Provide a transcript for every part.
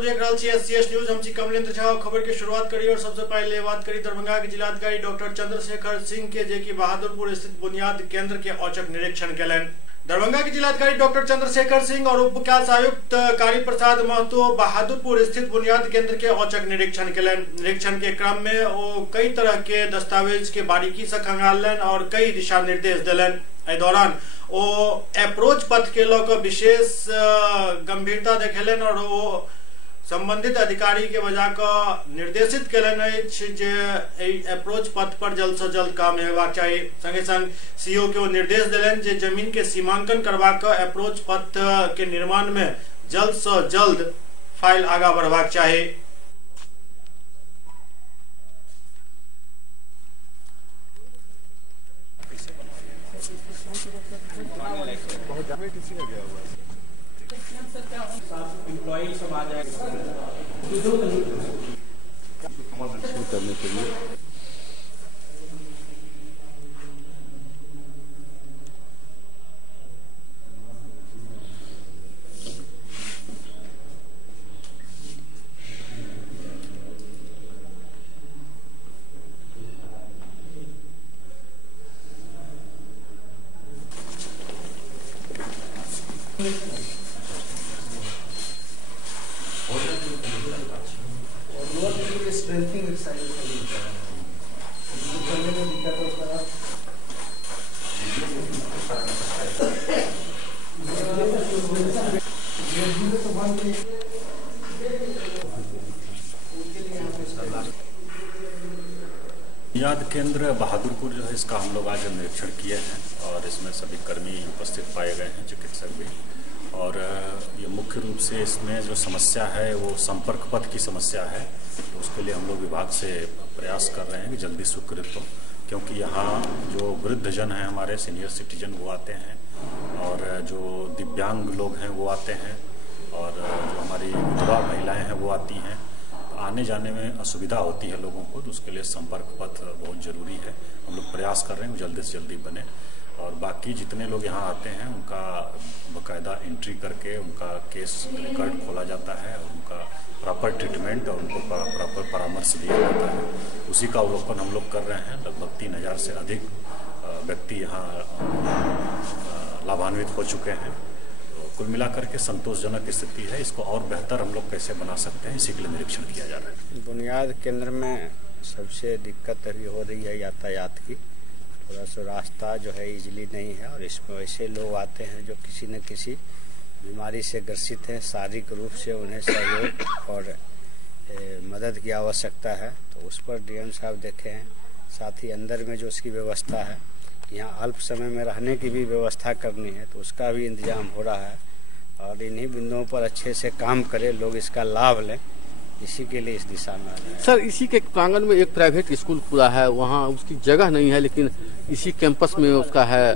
सब देख रहा छी SCS न्यूज। हम छी कमलेंद्र झा। खबर की शुरुआत करी और सबसे पहले बात करी दरभंगा के जिलाधिकारी डॉक्टर चंद्रशेखर सिंह के, जे कि बहादुरपुर स्थित बुनियाद केंद्र के औचक निरीक्षण कलन। दरभंगा के जिलाधिकारी डॉक्टर चंद्रशेखर सिंह और उप विकास आयुक्त कारी प्रसाद महतो बहादुरपुर स्थित बुनियाद केंद्र के औचक निरीक्षण कलन। निरीक्षण के क्रम में वो कई तरह के दस्तावेज के बारीकी से खंगालन और कई दिशा निर्देश दिलन। एहि दौरान वो अप्रोच पथ के लऽ कऽ विशेष गंभीरता देखेलन और वो संबंधित अधिकारी के बजा कऽ निर्देशित केलन जे अप्रोच पथ पर जल्द से जल्द काम हेबाक चाही। संगे संग सीओ के निर्देश दिलन जे जमीन के सीमांकन करवा कऽ अप्रोच पथ के निर्माण में जल्द से जल्द फाइल आगा बढ़बाक चाही। एम्प्लॉई सब आ जाएगा करने के लिए। स्ट्रेंथनिंग एक्सरसाइज करने में दिक्कत होता है। बुनियाद केंद्र बहादुरपुर जो है, इसका हम लोग आज निरीक्षण किए हैं और इसमें सभी कर्मी उपस्थित पाए गए हैं, चिकित्सक भी। और ये मुख्य रूप से इसमें जो समस्या है वो संपर्क पथ की समस्या है। तो उसके लिए हम लोग विभाग से प्रयास कर रहे हैं कि जल्दी स्वीकृत हो, क्योंकि यहाँ जो वृद्धजन हैं हमारे सीनियर सिटीजन वो आते हैं और जो दिव्यांग लोग हैं वो आते हैं और जो हमारी विधवा महिलाएं हैं वो आती हैं। आने जाने में असुविधा होती है लोगों को, तो उसके लिए संपर्क पथ बहुत ज़रूरी है। हम लोग प्रयास कर रहे हैं जल्दी से जल्दी बने और बाकी जितने लोग यहाँ आते हैं उनका बाकायदा एंट्री करके उनका केस रिकॉर्ड खोला जाता है और उनका प्रॉपर ट्रीटमेंट और उनको प्रॉपर परामर्श दिया जाता है। उसी का अवलोकन हम लोग कर रहे हैं। लगभग 3000 से अधिक व्यक्ति यहाँ लाभान्वित हो चुके हैं। तो कुल मिलाकर के संतोषजनक स्थिति है। इसको और बेहतर हम लोग कैसे बना सकते हैं, इसी के लिए निरीक्षण किया जा रहा है। बुनियाद केंद्र में सबसे दिक्कत अभी हो रही है यातायात की। थोड़ा सा रास्ता जो है इजली नहीं है और इसमें वैसे लोग आते हैं जो किसी न किसी बीमारी से ग्रसित हैं। शारीरिक रूप से उन्हें सहयोग और मदद की आवश्यकता है, तो उस पर डीएम साहब देखे हैं। साथ ही अंदर में जो उसकी व्यवस्था है, यहाँ अल्प समय में रहने की भी व्यवस्था करनी है, तो उसका भी इंतजाम हो रहा है और इन्हीं बिंदुओं पर अच्छे से काम करें, लोग इसका लाभ लें, इसी के लिए इस दिशा में आ रहे हैं। सर, इसी के प्रांगण में एक प्राइवेट स्कूल पूरा है, वहाँ उसकी जगह नहीं है, लेकिन इसी कैंपस में उसका है।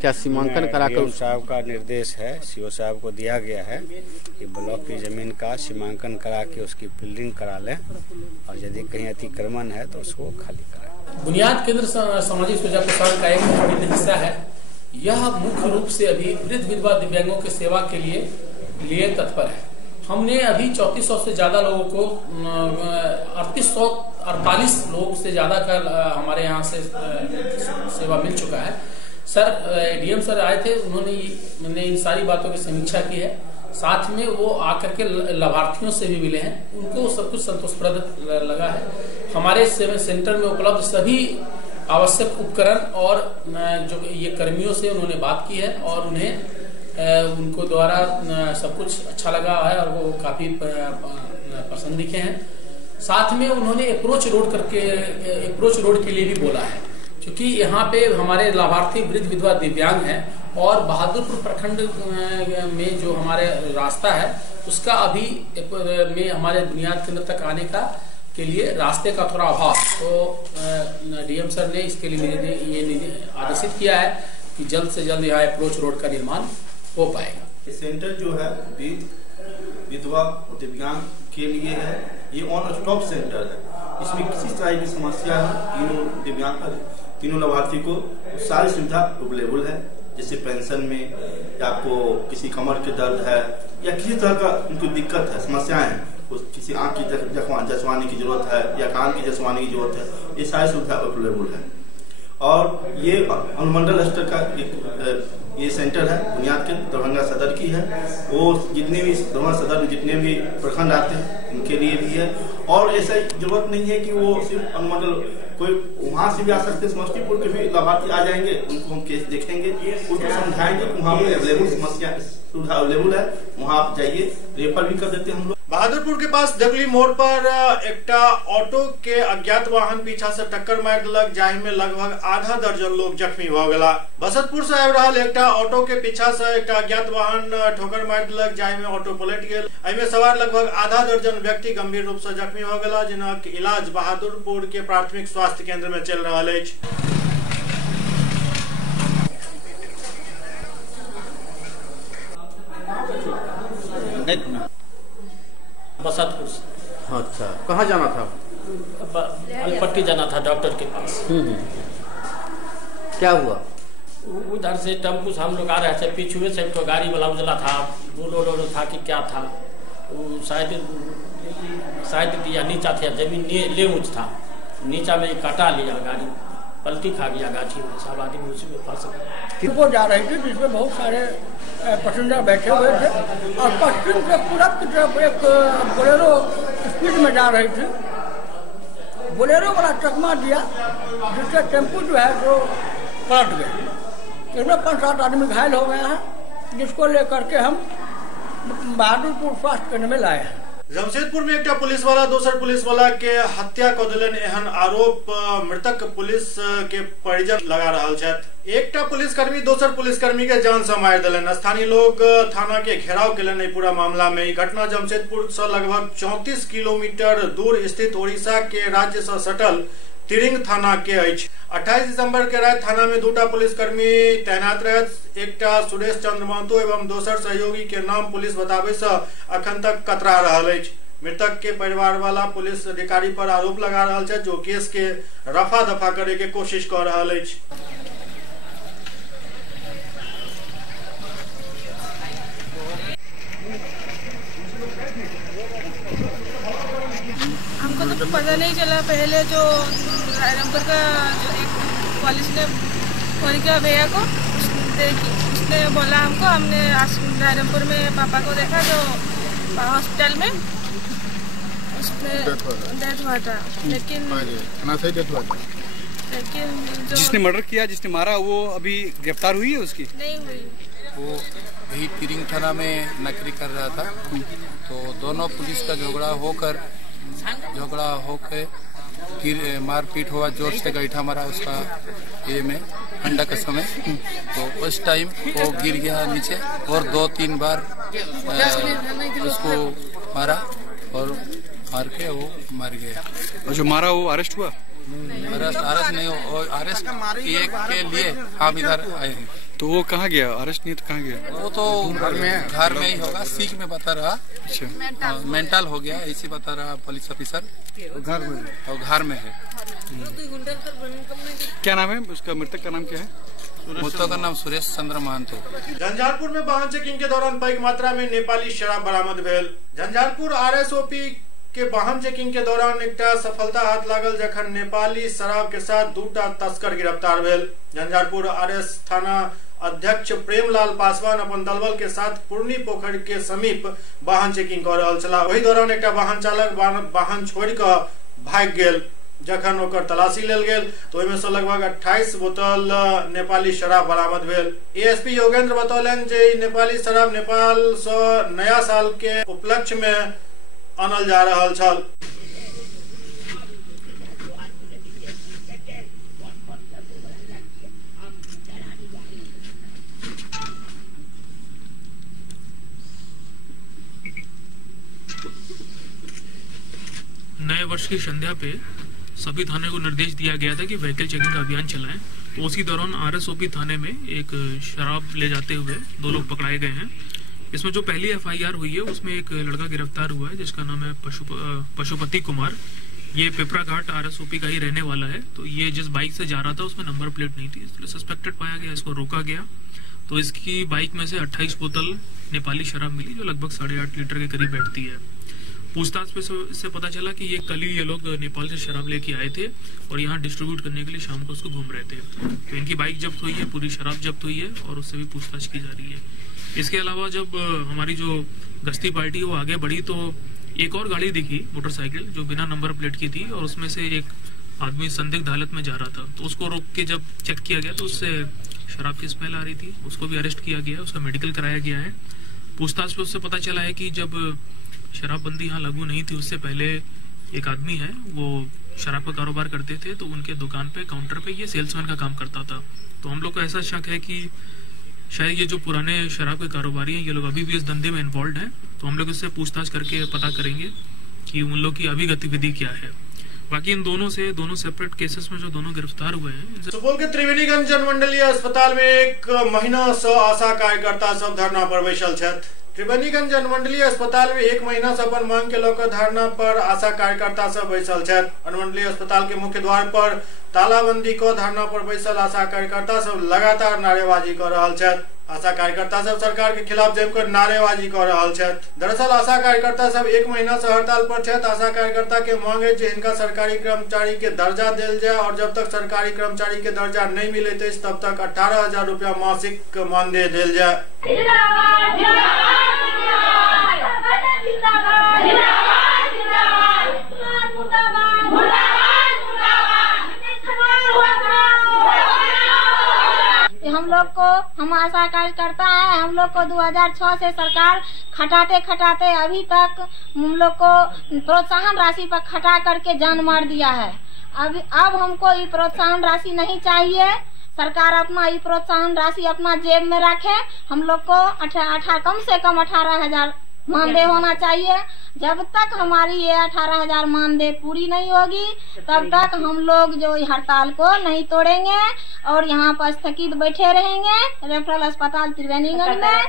क्या सीमांकन कराकर साहब का निर्देश है, सीओ साहब को दिया गया है कि ब्लॉक की जमीन का सीमांकन करा के उसकी बिल्डिंग करा लें और यदि कहीं अतिक्रमण है तो उसको खाली कराएं। बुनियाद केंद्र सामाजिक सुरक्षा प्रसारण का एक अभिन्न हिस्सा है। यह मुख्य रूप से अभी वृद्ध विधवा दिव्यांगों की सेवा के लिए तत्पर है। हमने अभी 3400 से ज्यादा लोगों को 3848 लोगों से ज्यादा का हमारे यहाँ से सेवा मिल चुका है। सर, डीएम सर आए थे, उन्होंने इन सारी बातों की समीक्षा की है। साथ में वो आकर के लाभार्थियों से भी मिले हैं, उनको सब कुछ संतोषप्रद लगा है। हमारे सेंटर में उपलब्ध सभी आवश्यक उपकरण और जो ये कर्मियों से उन्होंने बात की है और उनको द्वारा सब कुछ अच्छा लगा है और वो काफी पसंद दिखे हैं। साथ में उन्होंने अप्रोच रोड के लिए भी बोला है, क्योंकि यहाँ पे हमारे लाभार्थी वृद्ध विधवा दिव्यांग हैं और बहादुरपुर प्रखंड में जो हमारे रास्ता है उसका अभी में हमारे बुनियाद केंद्र तक आने के लिए रास्ते का थोड़ा अभाव, तो डीएम सर ने इसके लिए ये आदेशित किया है कि जल्द से जल्द यहाँ अप्रोच रोड का निर्माण हो पाएगा। ये सेंटर जो है विधवा दिव्यांग के लिए है। ये ऑन स्टॉप सेंटर है। इसमें किसी तरह की समस्या है, तीनों लाभार्थी को सारी सुविधा अवेलेबल है। जैसे पेंशन में या आपको किसी कमर के दर्द है या किसी तरह का उनको दिक्कत है, समस्याएं हैं, किसी आँख की जसवाने की जरूरत है या कान की जसवाने की जरूरत है, ये सारी सुविधा अवेलेबल है। और ये अनुमंडल स्तर का एक ये सेंटर है, बुनियाद केंद्र दरभंगा सदर की है। वो जितने भी दरभंगा सदर में जितने भी प्रखंड आते हैं उनके लिए भी है। और ऐसा जरूरत नहीं है कि वो सिर्फ अनुमंडल, कोई वहाँ से भी आ सकते, समस्तीपुर के भी लाभार्थी आ जाएंगे, उनको हम केस देखेंगे, उनको समझाएंगे कि वहाँ पे अवेलेबल समस्या सुविधा अवेलेबल है, वहाँ आप जाइए, रेफर भी कर देते हैं हम लोग। बहादुरपुर के पास डबली मोड़ पर एकटा ऑटो के अज्ञात वाहन पीछा से टक्कर मार देलक, जाहि में लगभग आधा दर्जन लोग जख्मी भ गेला। बसंतपुर से आबि रहल एकटा ऑटो के पीछा से एकटा अज्ञात वाहन ठोकर मार देलक, जाहि में ऑटो पलट गेल। एहिमे सवार लगभग आधा दर्जन व्यक्ति गंभीर रूप से जख्मी भ गेला, जिनक इलाज बहादुरपुर के प्राथमिक स्वास्थ्य केंद्र में चल रहल अछि। बसंतपुर से। अच्छा, कहाँ जाना था? अलपट्टी जाना था डॉक्टर के पास। क्या हुआ? उधर से टेम्पू से हम लोग आ रहे थे, पीछे से तो गाड़ी वाला उजला था, बोलो था कि क्या था, वो शायद दिया नीचा था, जमीन ले ऊँच था, नीचा में काटा लिया, गाड़ी पलटी खा गया गाछी में, सब आदमी उसी में फंस गए। वो जा रही थी जिसमें बहुत सारे पैसेंजर बैठे हुए थे और पश्चिम से पूरब की तरफ एक बोलेरो स्पीड में जा रही थी। बोलेरो वाला चकमा दिया, जिससे टेम्पू जो है वो पलट गए। इसमें 5-7 आदमी घायल हो गए हैं, जिसको लेकर के हम बहादुरपुर स्वास्थ्य केंद्र में लाए हैं। जमशेदपुर में एकटा पुलिस वाला दोसर पुलिस वाला के हत्या क देलनि, एहन आरोप मृतक पुलिस के परिजन लगा रहल छथि। एकटा पुलिसकर्मी दोसर पुलिसकर्मी के जान से मारि देलनि। स्थानीय लोग थाना के घेराव केलनि। पूरा मामला में घटना जमशेदपुर से लगभग 34 किलोमीटर दूर स्थित ओडिशा के राज्य से सटल तिरिंग थाना के अछि। 28 दिसंबर के रात थाना में 2टा पुलिसकर्मी तैनात रहत। एकटा सुरेश चंद्र महतो एवं दोसर सहयोगी के नाम पुलिस बताबे से अखन तक कतरा रहल अछि। मृतक के परिवार वाला पुलिस अधिकारी पर आरोप लगा रहल छै, जो केस के रफा दफा करे के कोशिश कर रहल अछि। हमको तो पता नहीं चला। पहले जो रायरंगपुर का जो एक पुलिस ने फोन किया भैया को, उसने बोला हमको, हमने रायरंगपुर में पापा को देखा जो हॉस्पिटल में उसमें डेथ हुआ था। लेकिन जिसने मर्डर किया, जिसने मारा, वो अभी गिरफ्तार हुई है? उसकी नहीं हुई। वो यही तिरिंग थाना में नौकरी कर रहा था, तो दोनों पुलिस का झगड़ा होकर फिर मारपीट हुआ, जोर से गैठा मारा उसका ये में ठंडा के समय। तो उस टाइम वो गिर गया नीचे और 2-3 बार उसको मारा और मार के वो मर गया। और जो मारा वो अरेस्ट हुआ? अरेस्ट नहीं, अरेस्ट के लिए हम इधर आए हैं। तो वो कहाँ गया? अरेस्ट नहीं तो कहाँ गया? वो तो घर में ही होगा, सीख में बता रहा। अच्छा, मेंटल हो गया ऐसी बता रहा पुलिस ऑफिसर। घर में है। क्या नाम है उसका? मृतक का नाम क्या है? मृतक का नाम सुरेश चंद्र महतो। झंझारपुर में वाहन चेकिंग के दौरान पैघ मात्रा में नेपाली शराब बरामद भेल। झंझारपुर RSOP के वाहन चेकिंग के दौरान एकटा सफलता हाथ लागल, जखन नेपाली शराब के साथ 2टा तस्कर गिरफ्तार भेल। झंझारपुर RS थाना अध्यक्ष प्रेमलाल पासवान अपन दलबल के साथ पूर्णी पोखर के समीप वाहन चेकिंग कर रहल छलाह। वही दौरान एकटा वाहन चालक वाहन छोड़ कऽ भाग गेल। जखन ओकर तलाशी लेल गेल तो ओहिमे से लगभग 28 बोतल नेपाली शराब बरामद भेल। ASP योगेंद्र बतौलनि जे नेपाली शराब नेपाल से नया साल के उपलक्ष्य में आनल जा रहल छल। नए वर्ष की संध्या पे सभी थाने को निर्देश दिया गया था कि व्हीकल चेकिंग का अभियान चलाएं। तो उसी दौरान RSOP थाने में एक शराब ले जाते हुए 2 लोग पकड़ाए गए हैं। इसमें जो पहली FIR हुई है उसमें एक लड़का गिरफ्तार हुआ है, जिसका नाम है पशुपति कुमार। ये पिपरा घाट RSOP का ही रहने वाला है। तो ये जिस बाइक से जा रहा था उसमें नंबर प्लेट नहीं थी, इसलिए सस्पेक्टेड पाया गया, इसको रोका गया। तो इसकी बाइक में से 28 बोतल नेपाली शराब मिली, जो लगभग 8.5 लीटर के करीब बैठती है। पूछताछ पे से पता चला कि कल ही ये लोग नेपाल से शराब लेके आए थे और यहाँ डिस्ट्रीब्यूट करने के लिए शाम को उसको घूम रहे थे। तो इनकी बाइक जब्त हुई है, पूरी शराब जब्त हुई है और उससे भी पूछताछ की जा रही है। इसके अलावा जब हमारी जो गश्ती पार्टी है वो आगे बढ़ी तो एक और गाड़ी दिखी, मोटरसाइकिल, जो बिना नंबर प्लेट की थी और उसमें से एक आदमी संदिग्ध हालत में जा रहा था। तो उसको रोक के जब चेक किया गया तो उससे शराब की स्मेल आ रही थी। उसको भी अरेस्ट किया गया है, उसका मेडिकल कराया गया है। पूछताछ पे उससे पता चला है कि जब शराबबंदी यहाँ लागू नहीं थी उससे पहले एक आदमी है, वो शराब का कारोबार करते थे, तो उनके दुकान पे काउंटर पे ये सेल्समैन का काम करता था। तो हम लोग को ऐसा शक है कि शायद ये जो पुराने शराब के कारोबारी हैं ये लोग अभी भी इस धंधे में इन्वॉल्व हैं। तो हम लोग इससे पूछताछ करके पता करेंगे कि उन लोग की अभी गतिविधि क्या है। बाकी इन दोनों सेपरेट केसेस में जो दोनों गिरफ्तार हुए हैं। सुपौल के त्रिवेणीगंज जनमंडलीय अस्पताल में एक महीना से आशा कार्यकर्ता सब धरना पर बैसल छथि। त्रिवेणीगंज जनमंडलीय अस्पताल में एक महीना से अपन मांग के लेकर धरना पर आशा कार्यकर्ता सब बैसल छथि। अनुमंडलीय अस्पताल के मुख्य द्वार पर तालाबंदी को धरना पर बैसल आशा कार्यकर्ता सब लगातार नारेबाजी कर रहा छथि। आशा कार्यकर्ता सब सरकार के खिलाफ जमकर नारेबाजी कर रहा छथि। दरअसल आशा कार्यकर्ता सब एक महीना से हड़ताल पर छथि। आशा कार्यकर्ता के मांग है कि इनका सरकारी कर्मचारी के दर्जा दिल जाए और जब तक सरकारी कर्मचारी के दर्जा नहीं मिले तब तक 18,000 रुपया मासिक मानदेय दिल जाए। हम आशा कार्यकर्ता है, हम लोग को 2006 से सरकार खटाते अभी तक हम लोग को प्रोत्साहन राशि पर खटा करके जान मार दिया है। अब हमको ये प्रोत्साहन राशि नहीं चाहिए। सरकार अपना ये प्रोत्साहन राशि अपना जेब में रखे। हम लोग को कम से कम 18,000 मानदेय होना चाहिए। जब तक हमारी ये 18,000 मानदेय पूरी नहीं होगी तब तक हम लोग जो हड़ताल को नहीं तोड़ेंगे और यहाँ पर स्थगित बैठे रहेंगे रेफरल अस्पताल त्रिवेणीगंज में।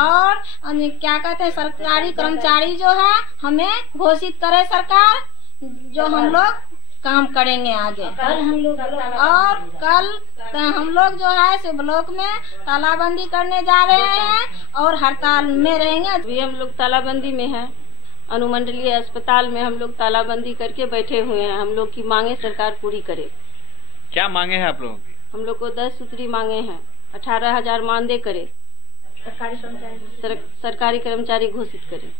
और क्या कहते हैं, सरकारी कर्मचारी जो है हमें घोषित करे सरकार, जो हम लोग काम करेंगे आगे। कल हम लोग जो है से ब्लॉक में तालाबंदी करने जा रहे हैं और हड़ताल में रहेंगे। अभी हम लोग तालाबंदी में हैं। अनुमंडलीय अस्पताल में हम लोग तालाबंदी करके बैठे हुए हैं। हम लोग की मांगे सरकार पूरी करे। क्या मांगे हैं आप लोगों की? हम लोग को 10 सूत्री मांगे हैं। 18,000 मानदेय करे, सरकारी कर्मचारी घोषित करे।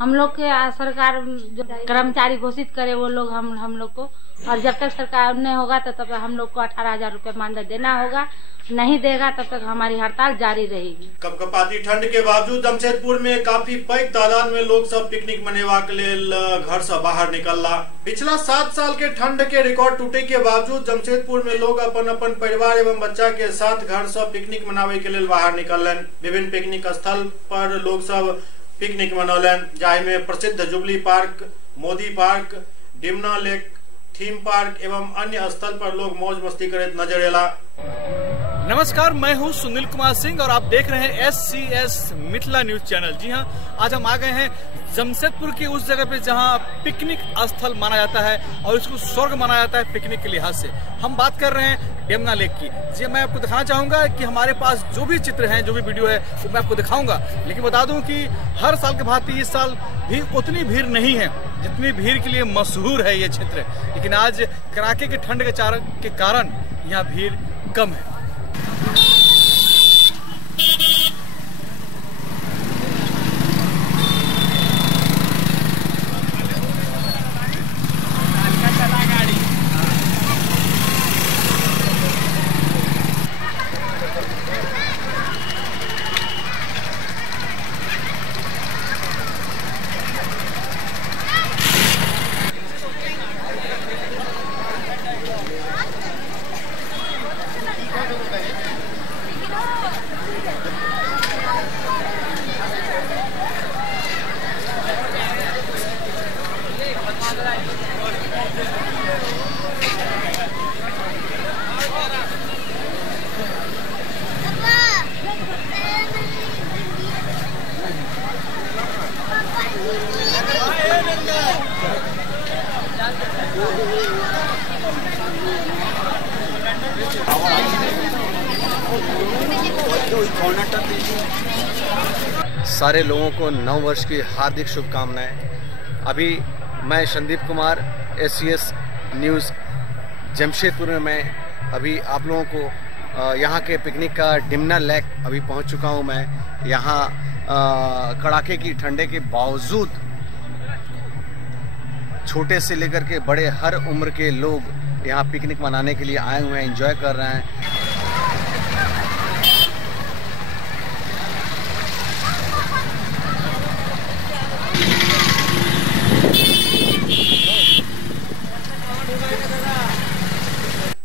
हम लोग के सरकार जो कर्मचारी घोषित करे वो लोग हम लोग को, और जब तक सरकार नहीं होगा तब तक हम लोग को 18,000 रुपये मानदेय देना होगा। नहीं देगा तब तक हमारी हड़ताल जारी रहेगी। कपकपाती ठंड के बावजूद जमशेदपुर में काफी पैघ तादाद में लोग सब पिकनिक मनेबाक लेल घर से बाहर निकलला। पिछला 7 साल के ठंड के रिकॉर्ड टूटे के बावजूद जमशेदपुर में लोग अपन परिवार एवं बच्चा के साथ घर से पिकनिक मनावे के लेल बाहर निकलन। विभिन्न पिकनिक स्थल पर लोग सब पिकनिक मनौलन, जाहि में प्रसिद्ध jubilee park, Modi park, Dimna lake, theme park एवं अन्य स्थल पर लोग मौज मस्ती करते नजर आला। नमस्कार, मैं हूं सुनील कुमार सिंह और आप देख रहे हैं SCS मिथिला न्यूज चैनल। जी हां, आज हम आ गए हैं जमशेदपुर की उस जगह पे जहां पिकनिक स्थल माना जाता है और इसको स्वर्ग माना जाता है पिकनिक के लिहाज से। हम बात कर रहे हैं डेमना लेक की। जी, मैं आपको दिखाना चाहूंगा कि हमारे पास जो भी चित्र हैं, जो भी वीडियो है वो मैं आपको दिखाऊंगा। लेकिन बता दूं कि हर साल के भांति इस साल भी उतनी भीड़ नहीं है जितनी भीड़ के लिए मशहूर है ये क्षेत्र। लेकिन आज कड़ाके की ठंड के कारण यहाँ भीड़ कम है। सारे लोगों को नव वर्ष की हार्दिक शुभकामनाएं। अभी मैं संदीप कुमार SCS न्यूज़ जमशेदपुर में मैं अभी आप लोगों को यहाँ के पिकनिक का डिमना लेक अभी पहुँच चुका हूँ। मैं यहाँ कड़ाके की ठंडे के बावजूद छोटे से लेकर के बड़े हर उम्र के लोग यहाँ पिकनिक मनाने के लिए आए हुए हैं, एंजॉय कर रहे हैं।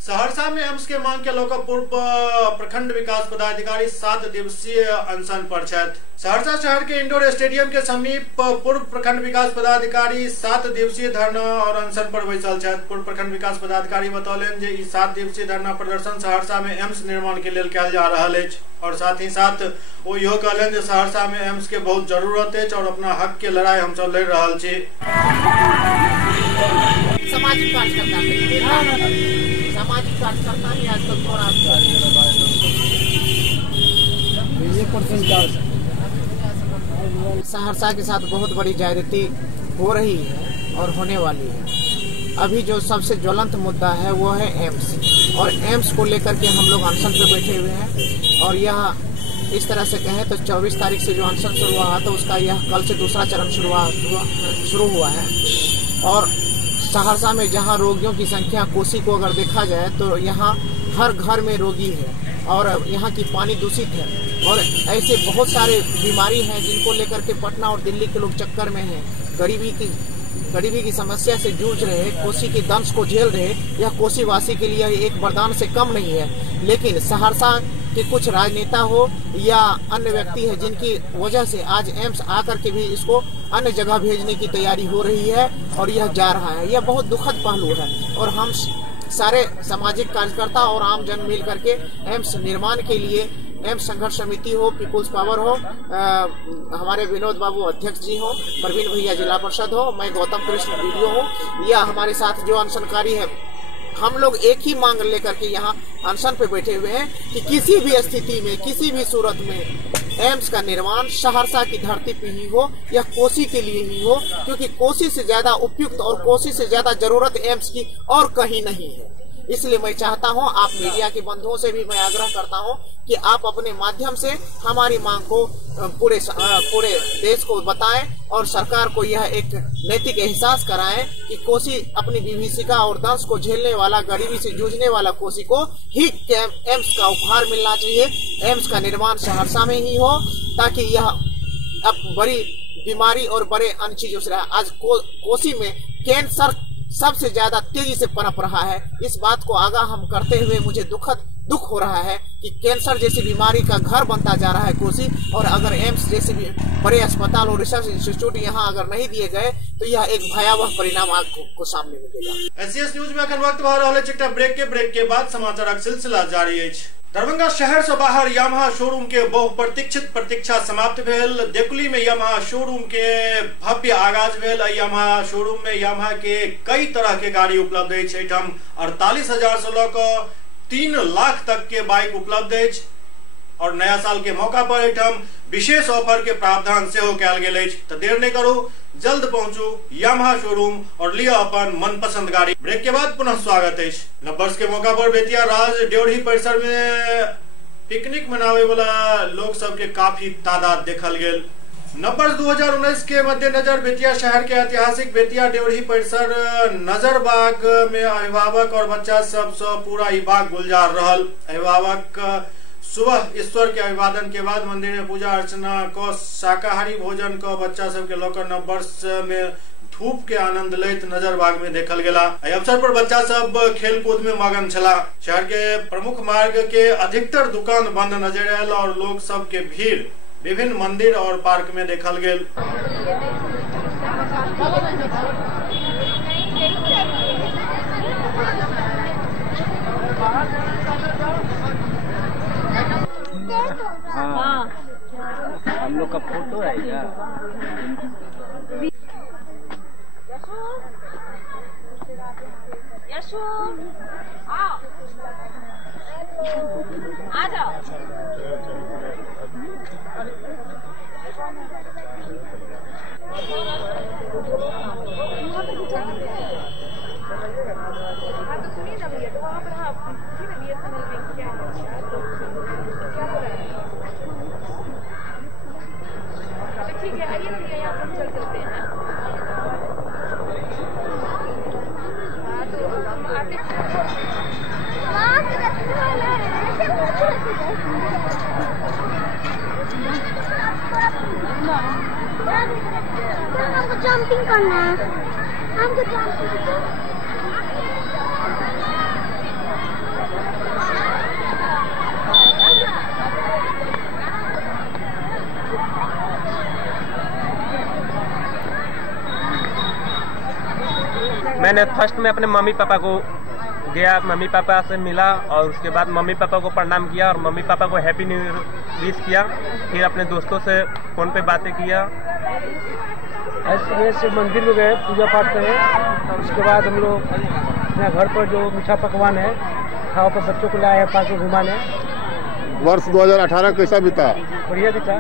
सहरसा में एम्स के मांग के लेकर पूर्व प्रखंड विकास पदाधिकारी 7 दिवसीय अनशन पर छथि। सहरसा शहर के इंडोर स्टेडियम के समीप पूर्व प्रखंड विकास पदाधिकारी 7 दिवसीय धरना और अनशन पर बैसल छथि। पूर्व प्रखंड विकास पदाधिकारी बतौलन जे ई 7 दिवसीय धरना प्रदर्शन सहरसा में एम्स निर्माण के लेल कयल जा रहल अछि और साथ ही साथ वो इहो कहलन जे सहरसा में एम्स के बहुत जरूरत अछि और अपना हक के लड़ाई हम सब लड़ रहल छी। सामाजिक कार्यकर्ता भी आजकल थोड़ा सहरसा के साथ बहुत बड़ी ज्यादती हो रही है और होने वाली है। अभी जो सबसे ज्वलंत मुद्दा है वो है एम्स, और एम्स को लेकर के हम लोग अनशन पे बैठे हुए हैं। और यह इस तरह से कहें तो 24 तारीख से जो अनशन शुरू हुआ तो उसका यह कल से दूसरा चरण शुरू हुआ है। और सहरसा में जहां रोगियों की संख्या कोसी को अगर देखा जाए तो यहां हर घर में रोगी है और यहां की पानी दूषित है और ऐसे बहुत सारे बीमारी हैं जिनको लेकर के पटना और दिल्ली के लोग चक्कर में हैं। गरीबी की समस्या से जूझ रहे, कोसी के दंश को झेल रहे। यह कोसी वासी के लिए एक वरदान से कम नहीं है। लेकिन सहरसा के कुछ राजनेता हो या अन्य व्यक्ति है जिनकी वजह से आज एम्स आकर के भी इसको अन्य जगह भेजने की तैयारी हो रही है और यह जा रहा है। यह बहुत दुखद पहलू है और हम सारे सामाजिक कार्यकर्ता और आम जन मिल करके एम्स निर्माण के लिए एम्स संघर्ष समिति हो, पीपुल्स पावर हो, हमारे विनोद बाबू अध्यक्ष जी हो, प्रवीण भैया जिला परिषद हो, मैं गौतम कृष्ण वीडियो हूँ या हमारे साथ जो अनशनकारी है, हम लोग एक ही मांग लेकर के यहाँ अनशन पे बैठे हुए हैं कि किसी भी स्थिति में, किसी भी सूरत में एम्स का निर्माण सहरसा की धरती पे ही हो या कोसी के लिए ही हो, क्योंकि कोसी से ज्यादा उपयुक्त और कोसी से ज्यादा जरूरत एम्स की और कहीं नहीं है। इसलिए मैं चाहता हूं, आप मीडिया के बंधुओं से भी मैं आग्रह करता हूं कि आप अपने माध्यम से हमारी मांग को पूरे देश को बताएं और सरकार को यह एक नैतिक एहसास कराएं कि कोसी अपनी विभीषिका और दंश को झेलने वाला, गरीबी से जूझने वाला कोसी को ही एम्स का उपहार मिलना चाहिए। एम्स का निर्माण सहरसा में ही हो ताकि यह अब बड़ी बीमारी और बड़े अन्य चीजों से रहा। आज कोसी में कैंसर सबसे ज्यादा तेजी से पनप रहा है। इस बात को आगाह हम करते हुए मुझे दुख हो रहा है कि कैंसर जैसी बीमारी का घर बनता जा रहा है कोसी, और अगर एम्स जैसे भी बड़े अस्पताल और रिसर्च इंस्टीट्यूट यहाँ अगर नहीं दिए गए तो यह एक भयावह परिणाम आपको सामने मिलेगा। SCS न्यूज में अखन वक्त भऽ रहल अछि एकटा ब्रेक के बाद समाचारक सिलसिला जारी अछि। दरभंगा शहर से बाहर यामाहा शोरूम के बहुप्रतीक्षित प्रतीक्षा समाप्त भेल। देकुली में यामाहा शोरूम के भव्य आगाज भेल। यामाहा शोरूम में यामाहा के कई तरह के गाड़ी उपलब्ध अछि। एहिठाम 48,000 से लऽ कऽ 3 लाख तक के बाइक उपलब्ध अछि और नया साल के मौका पर एहिठाम विशेष ऑफर के प्रावधान सेहो कयल गेल अछि। तो देर नहीं करू, जल्द पहुंचू यामाहा शोरूम और लिया अपन मनपसंद गाड़ी। ब्रेक के बाद पुनः स्वागत है। नववर्ष के मौका पर बेतिया राज ड्योढ़ी परिसर में पिकनिक मनावे वाला लोग सब के काफी तादाद देखल गेल। नववर्ष 2019 के मद्देनजर बेतिया शहर के ऐतिहासिक बेतिया ड्योढ़ी परिसर नजरबाग में अभिभावक और बच्चा सब पूरा ई बाग गुलजार रहल। अभिभावक सुबह ईश्वर के अभिवादन के बाद मंदिर में पूजा अर्चना क शाकाहारी भोजन क बच्चा सब के लकर नववर्ष में धूप के आनंद लैत नजरबाग में देखल गेला। एहि अवसर पर बच्चा सब खेल कूद में मगन छला। शहर के प्रमुख मार्ग के अधिकतर दुकान बंद नजर आयल और लोग सब के भीड़ विभिन्न मंदिर और पार्क में देखल गेल। हाँ, हम लोग का फोटो है क्या? यशु आओ, आ जाओ। ठीक है, आइए ठीक है, यहाँ पर चल चलते हैं। हमको जंपिंग करना है, हमको जंपिंग। मैंने फर्स्ट में अपने मम्मी पापा को गया, मम्मी पापा से मिला और उसके बाद मम्मी पापा को प्रणाम किया और मम्मी पापा को हैप्पी न्यू ईयर विश किया। फिर अपने दोस्तों से फ़ोन पे बातें किया। ऐसे मंदिर में गए, पूजा पाठ करे। उसके बाद हम लोग अपने घर पर जो मीठा पकवान है खाओ कर बच्चों को लाए हैं पार्क में घुमाने। वर्ष 2018 कैसा बीता? बढ़िया बीता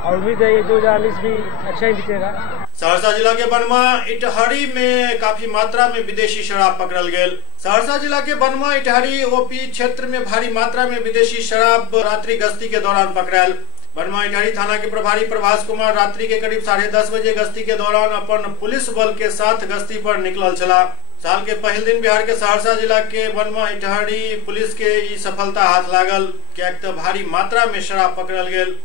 और उम्मीद है ये 2019 भी अच्छा ही बीतेगा। सहरसा जिला के बनवा इटहरी में काफी मात्रा में विदेशी शराब पकड़ल गेल। सहरसा जिला के बनवा इटहरी ओपी क्षेत्र में भारी मात्रा में विदेशी शराब रात्रि गश्ती के दौरान पकड़ल। बनवा इटहरी थाना के प्रभारी प्रभास कुमार रात्रि के करीब 10:30 बजे गश्ती के दौरान अपन पुलिस बल के साथ गश्ती पर निकलल चला। साल के पहले दिन बिहार के सहरसा जिला के बनवा इटहरी पुलिस के ई सफलता हाथ लागल, क्या भारी मात्रा में शराब पकड़ल गेल।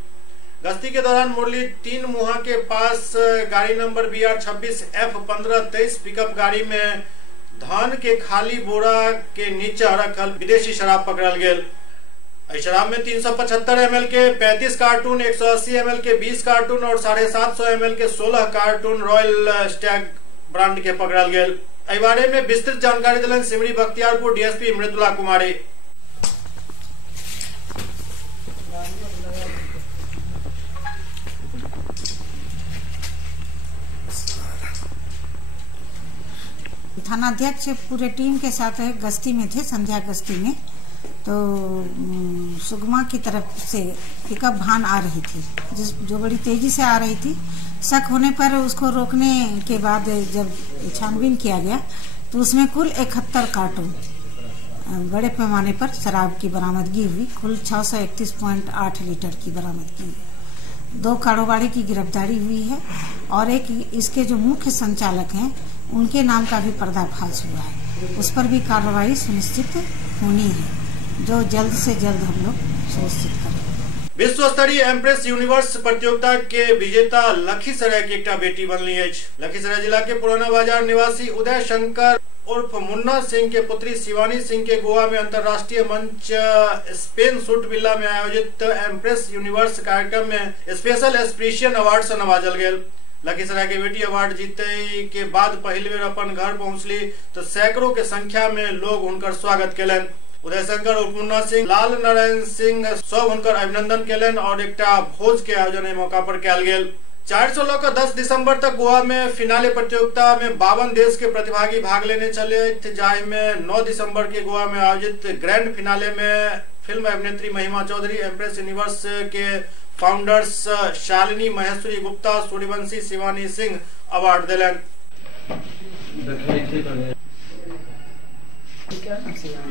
गश्ती के दौरान मुरली 3 मुहा के पास गाड़ी नंबर BR 26F1523 पिकअप गाड़ी में धान के खाली बोरा के नीचे रखल विदेशी शराब पकड़ल गेल। शराब में 375 ml के 35 कार्टून, 180 ml के 20 कार्टून और 750 ml के 16 कार्टून रॉयल स्टैग ब्रांड के पकड़ल गेल। एहि बारे में विस्तृत जानकारी दिलन सिमरी बख्तियारपुर DSP मृदुला कुमारी। थानाध्यक्ष पूरे टीम के साथ गश्ती में थे, संध्या गश्ती में। तो सुगमा की तरफ से पिकअप वैन आ रही थी जो बड़ी तेजी से आ रही थी। शक होने पर उसको रोकने के बाद जब छानबीन किया गया तो उसमें कुल 71 कार्टून बड़े पैमाने पर शराब की बरामदगी हुई। कुल 631.8 लीटर की बरामदगी हुई। 2 कारोबारी की गिरफ्तारी हुई है और एक इसके जो मुख्य संचालक हैं उनके नाम का भी पर्दाफाश हुआ है। उस पर भी कार्रवाई सुनिश्चित होनी है, जो जल्द से जल्द हम लोग सुनिश्चित करें। विश्व स्तरीय एम्प्रेस यूनिवर्स प्रतियोगिता के विजेता लखीसराय की एक बेटी बनली है। लखीसराय जिला के पुराना बाजार निवासी उदय शंकर उर्फ मुन्ना सिंह के पुत्री शिवानी सिंह के गोवा में अंतर्राष्ट्रीय मंच स्पेन सूट विला में आयोजित एम्प्रेस यूनिवर्स कार्यक्रम में स्पेशल एस्प्रिशियन अवार्ड से नवाजल गेल। लखीसराय की बेटी अवार्ड जीते के बाद पहली बेर अपन घर पहुंचली तो सैकड़ों के संख्या में लोग उनकर स्वागत केलन। उदय शंकर उर्फ मुन्ना सिंह, लाल नारायण सिंह सब उनकर अभिनंदन केलन और एकटा भोज के आयोजन मौका पर कयल गेल। 400 लोग 10 दिसंबर तक गोवा में फिनाले प्रतियोगिता में 52 देश के प्रतिभागी भाग लेने चले, जाहि में 9 दिसंबर के गोवा में आयोजित ग्रैंड फिनाले में फिल्म अभिनेत्री महिमा चौधरी, एम्प्रेस यूनिवर्स के फाउंडर्स शालिनी महेश्वरी गुप्ता, सूर्यवंशी शिवानी सिंह अवार्ड दिलन।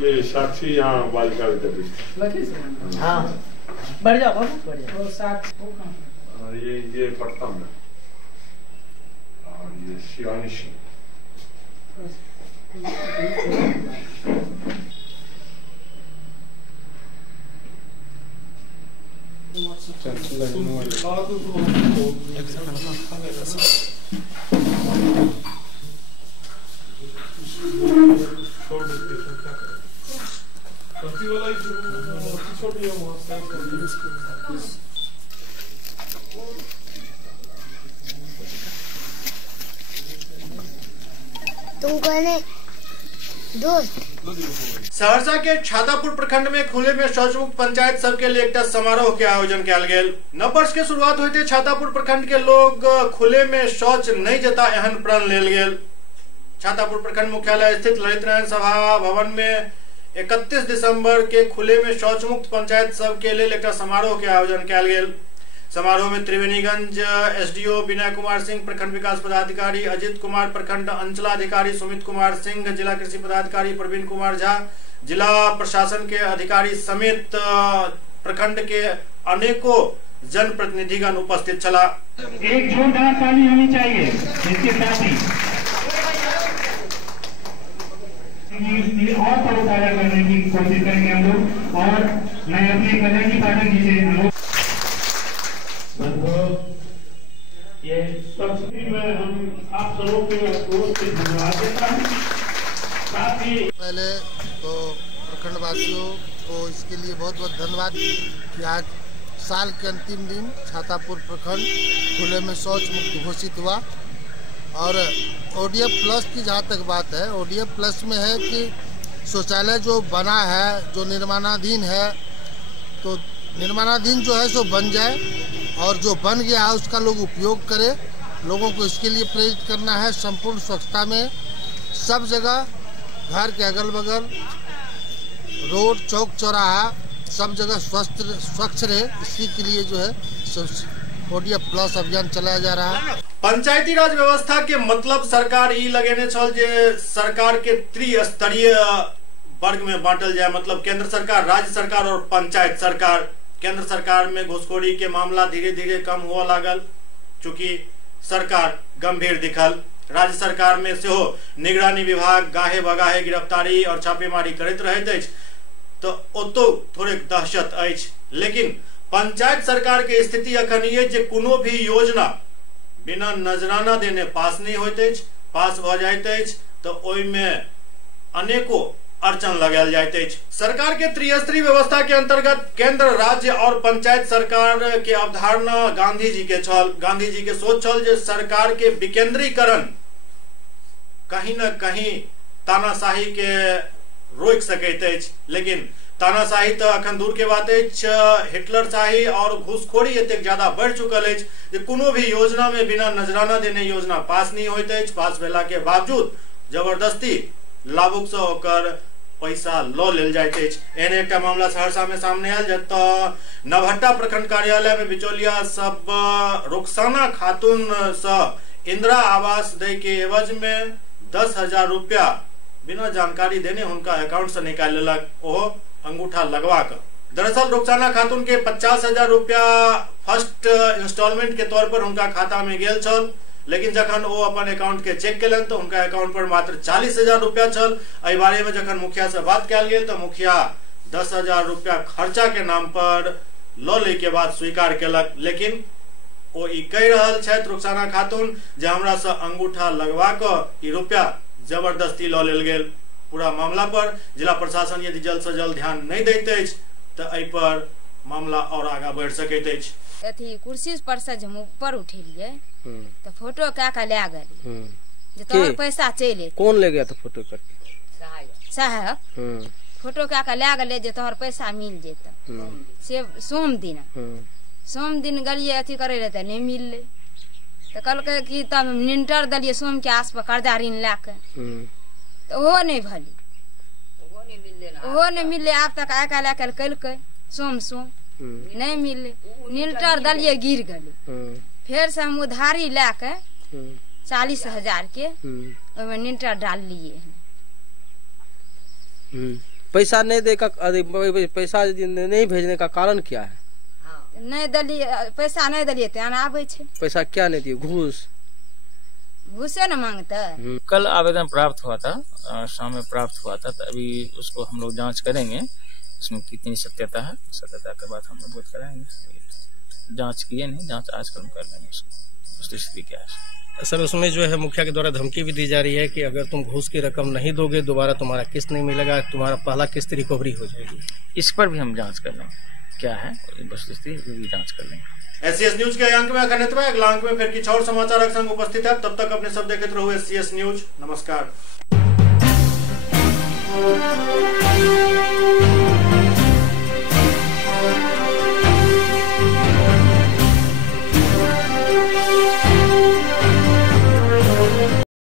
ये साक्षी यहाँ बालिका विद्यापीठ। हाँ बढ़िया बढ़िया। ये पढ़ता हूँ और ये शिवानी सिंह। तुम कहने दोस्त। सहरसा के छातापुर प्रखंड में खुले में शौचमुक्त पंचायत सब के लिए एक समारोह के आयोजन किया गेल। नव वर्ष के शुरुआत होते छातापुर प्रखंड के लोग खुले में शौच नहीं जता एहन प्रण लेल गेल। छातापुर प्रखंड मुख्यालय स्थित ललित नारायण सभा भवन में 31 दिसंबर के खुले में शौचमुक्त पंचायत सब के लिए एक समारोह के आयोजन किया गेल। समारोह में त्रिवेणीगंज SDO विनय कुमार सिंह, प्रखंड विकास पदाधिकारी अजित कुमार, प्रखंड अंचलाधिकारी सुमित कुमार सिंह, जिला कृषि पदाधिकारी प्रवीण कुमार झा, जिला प्रशासन के अधिकारी समेत प्रखंड के अनेकों जनप्रतिनिधिगण उपस्थित चला। एक जोरदार ताली होनी चाहिए। इसके साथ ही और तरोताजा करने की कोशिश करेंगे हम लोग। और मैं अपने कल्याणी पाठक जी से अनुरोध, ये सबसे में हम आप सबों के ओर से धन्यवाद देता हूँ। साथ ही पहले तो प्रखंडवासियों को इसके लिए बहुत बहुत धन्यवाद कि आज साल के अंतिम दिन छातापुर प्रखंड खुले में शौच मुक्त घोषित हुआ। और ODF प्लस की जहाँ तक बात है, ODF प्लस में है कि शौचालय जो बना है, जो निर्माणाधीन है, तो निर्माणाधीन जो है सो बन जाए और जो बन गया है उसका लोग उपयोग करें। लोगों को इसके लिए प्रेरित करना है। संपूर्ण स्वच्छता में सब जगह, घर के अगल बगल, रोड, चौक चौराहा, सब जगह स्वच्छ रहे। इसी के लिए जो है ODF प्लस अभियान चलाया जा रहा है। पंचायती राज व्यवस्था के मतलब सरकार ई लगेने छल जे सरकार के त्रिस्तरीय वर्ग में बांटल जाए, मतलब केंद्र सरकार, राज्य सरकार और पंचायत सरकार। केंद्र सरकार में घुसखोरी के मामला धीरे धीरे कम हुआ लागल, चूंकि सरकार गंभीर दिखल। राज्य सरकार में से हो निगरानी विभाग गाहे बगाहे गिरफ्तारी और छापेमारी करते रहत अछि, तो ओतो थोड़े दहशत अछि। लेकिन पंचायत सरकार के स्थिति अखन ये जे कोनो भी योजना बिना नजराना देने पास नहीं होइत अछि। पास भ जाइत अछि तो ओहि में अनेकों अड़चन लगायल जाइत अछि। सरकार के त्रिस्तरीय व्यवस्था के अंतर्गत केंद्र, राज्य और पंचायत सरकार के अवधारणा गांधी जी के छल। गांधी जी के सोच छल जे सरकार के विकेंद्रीकरण कहीं न कहीं तानाशाही के रोक सकैत अछि। लेकिन तानाशाही तो अखन दूर के बात अछि, हिटलर शाही और घूसखोरी एतेक ज्यादा बढ़ चुकल अछि जे कोनो भी योजना में बिना नजराना देने योजना पास नहीं होइत अछि। पास भेला के बावजूद जबरदस्ती लाभुक से होकर पैसा लऽ लेल जाइत अछि। एहन एकटा मामला सहरसा में सामने आयल जतऽ नवहट्टा प्रखंड कार्यालय में बिचौलिया सब रुखसाना खातून से इंदिरा आवास दे के एवज में 10,000 रुपया बिना जानकारी देने उनका अकाउंट से निकाल लेलक, ओहो अंगूठा लगवा कर। दरअसल रुखसाना खातून के 50,000 रुपया फर्स्ट इंस्टॉलमेंट के तौर पर उनका खाता में गेल छल, लेकिन जखन वो अपन अकाउंट के चेक केलन तो उनका अकाउंट पर मात्र 40,000 रुपया छल। एहि बारे में जखन मुखिया से बात कयल गेल तो मुखिया 10,000 रुपया खर्चा के नाम पर लऽ ले के बाद स्वीकार केलक। लेकिन वो ई कहि रहल छथि रुखसाना खातून जे हमरा से अंगूठा लगवा कऽ ई रुपया जबरदस्ती लऽ लेल गेल। पूरा मामला पर जिला प्रशासन यदि जल्द से जल्द ध्यान नहीं दैत अछि तो एहि पर मामला और आगा बढ़ सकैत अछि। अथी कुर्सी पर से हम ऊपर उठेलिए तो फोटो क्या का ले गए जे तोहर पैसा चले। कौन ले गया था फोटो करके? साहब फोटो क्या का ले गए जे तोहर पैसा मिल जेता। से सोम दिन गलिए अथी करे रहे तो नहीं मिलले तो कल कि तब निंटर दलिए सोम के आस पर कर्जा ऋण लाके तो ओहो नहीं भली, ओहो नहीं मिलले। आप तक आका लाके कल सोम नहीं मिलले, निंटर दलिए गिर गली। फिर से हम उधारी लाके 40,000 के में निंटर डाल लिए। पैसा नहीं दे का, पैसा नहीं भेजने का कारण क्या है? नहीं दलिए, पैसा नहीं दलिए तो आवे छे। पैसा क्या नहीं दिए? घूसे न मांगता। कल आवेदन प्राप्त हुआ था, शाम में प्राप्त हुआ था, तो अभी उसको हम लोग जांच करेंगे इसमें कितनी सत्यता है। सत्यता के बाद हम लोग बात कराएंगे। जांच किए नहीं, जांच आज कल कर लेंगे उसकी स्थिति क्या है। सर उसमें जो है मुखिया के द्वारा धमकी भी दी जा रही है कि अगर तुम घूस की रकम नहीं दोगे दोबारा तुम्हारा किस्त नहीं मिलेगा, तुम्हारा पहला किस्त रिकवरी हो जाएगी। इस पर भी हम जांच कर लेंगे क्या है, वस्तुस्थिति भी जांच कर लेंगे। SCS न्यूज के अंक में अगला अंक में फिर किछ और समाचार संग उपस्थित है। तब तक अपने सब देखते रहो SCS न्यूज। नमस्कार।